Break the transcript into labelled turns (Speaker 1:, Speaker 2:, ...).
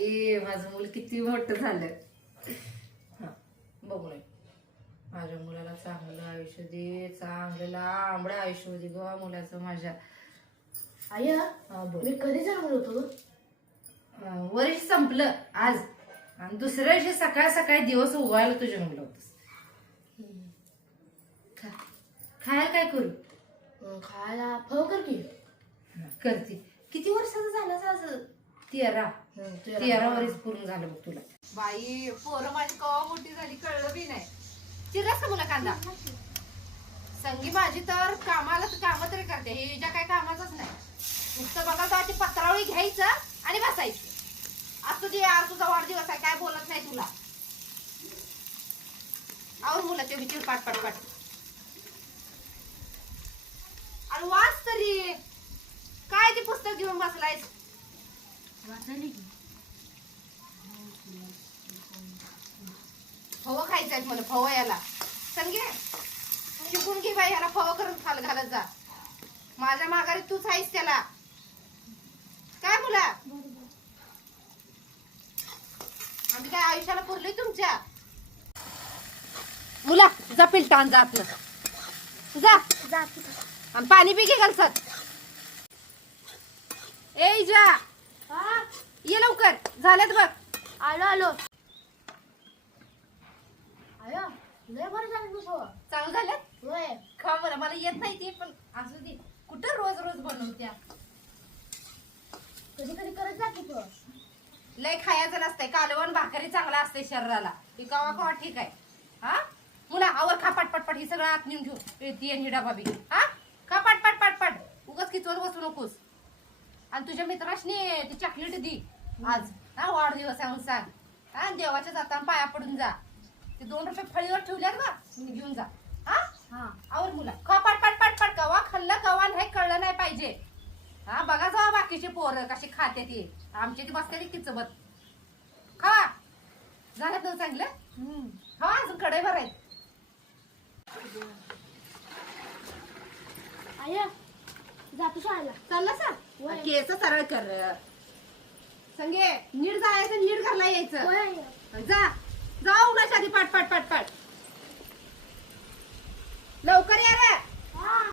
Speaker 1: ए माझं मुल किती मोठं झालं. हा बघू नये. माझ्या मुलाला चांगलं आयुष्य दे चांगलं लांबडं आयुष्य दे ग मुलाचं माझ्या.
Speaker 2: आया
Speaker 1: हा.
Speaker 2: मी कधी जन्मलो होतो
Speaker 1: वर्ष संपलं आज. आणि दुसऱ्या दिवशी सकाळ सकाळी दिवस उगवायला तुझ्या मुलं होतस. खा खायला काय करू?
Speaker 2: खायला फळ कर की.
Speaker 1: करते. किती वर्षाचं झालं आज तेरा. तेरा वर्ष पूर्ण झालं बघ तुला. बाई पोरं माझी कवा मोठी झाली कळलं बी नाही. चिरस का मुला कांदा. संगी माझी तर कामाला तर काम तरी करते. हे हिच्या काय कामाचंच नाही. नुसतं बघा तर ती पत्रावळी घ्यायचं आणि बसायचं. आज तुझी आज तुझा वाढदिवस आहे काय बोलत नाही तुला. आवर मुला ते विचार पाट पाट पाट. आणि वाच तरी. काय ते पुस्तक घेऊन बसलायस?
Speaker 2: की
Speaker 1: फव खायचं मला फव याला. संगे शिकून घे बाई याला फव करून खाल घालत जा. माझ्या माघारी तूच आहेस त्याला. काय मुला? आम्ही काय आयुष्याला पुरलोय तुमच्या? मुला जा पिलटान जात जा आणि पाणी बी घे घालसत. ए जा. ये लवकर. झाल्यात बघ.
Speaker 2: आलो आलो. आया लय बरं झालं तू
Speaker 1: चांगलं झाल्यात
Speaker 2: होय.
Speaker 1: खा बरं. मला येत नाही ते पण असू दे. कुठं रोज रोज बनवत्या?
Speaker 2: कधी कधी करत जा की फळ
Speaker 1: लय खायचं नसतंय. कालवण भाकरी चांगला असते शरीराला. हे कवा कवा ठीक आहे. हा? मुला आवर खा पाट पाट पाट हे सगळं आत नेऊन घेऊ ती आणि डबा बी. हा? खा पाट पाट पाट पाट उगाच किचवत बसू नकोस. आणि तुझ्या मित्राशनी ती चॉकलेट दी. आज. हा वाढदिवस आहे म्हणून सांग. हा देवाच्या जाताना पाया पडून जा. ते दोन रुपये फळीवर ठेवल्यात बा घेऊन जा. हा?
Speaker 2: हा.
Speaker 1: आवर मुला. खा पाट पाट पाट पाट. कवा खाल्लं कवा नाही कळलं नाही पाहिजे. हा बघा जावा बाकीचे पोरं कशी खाते ती. आमची ती बसते की चबत खा. झालं तर चांगलं? हा अजून कडे भर आहेत
Speaker 2: आया. जातो शाळेला.
Speaker 1: चाललं सा. केस सरळ कर. संगे नीट जायचं नीट घरला यायचं. जा. जा उन्हाच्या आधी पाट पाट पाट